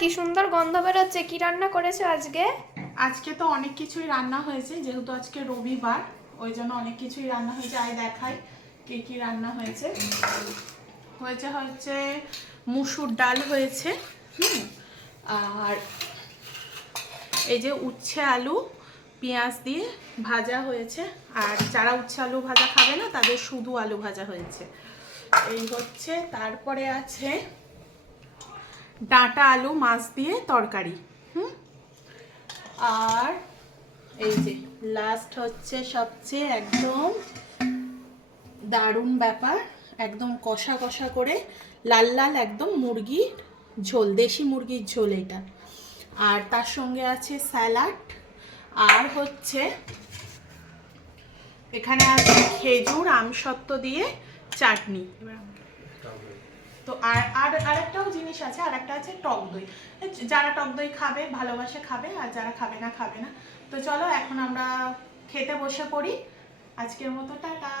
কি সুন্দর গন্ধ বেরোচ্ছে। কি রান্না করেছো আজকে? আজকে তো অনেক কিছুই রান্না হয়েছে, যেহেতু আজকে রবিবার ওই জন্য অনেক কিছুই রান্না হয়েছে। আয় দেখাই কি কি রান্না হয়েছে। হয়েছে হচ্ছে মুসুর ডাল হয়েছে, আর এই যে উচ্ছে আলু পেঁয়াজ দিয়ে ভাজা হয়েছে। আর যারা উচ্ছে আলু ভাজা খাবে না তাদের শুধু আলু ভাজা হয়েছে। এই হচ্ছে, তারপরে আছে ডাঁটা আলু মাছ দিয়ে তরকারি। আর এই যে লাস্ট হচ্ছে সবচেয়ে একদম দারুণ ব্যাপার, একদম কষা কষা করে লাল লাল একদম মুরগির ঝোল, দেশি মুরগির ঝোল এটা। আর তার সঙ্গে আছে স্যালাড, আর হচ্ছে এখানে আছে খেজুর আমসত্ত্ব দিয়ে চাটনি। তো আর আর আরেকটাও জিনিস আছে, আরেকটা আছে টক দই। যারা টক দই খাবে ভালোবাসে খাবে, আর যারা খাবে না খাবে না। তো চলো এখন আমরা খেতে বসে পড়ি। আজকের মতো টাটা।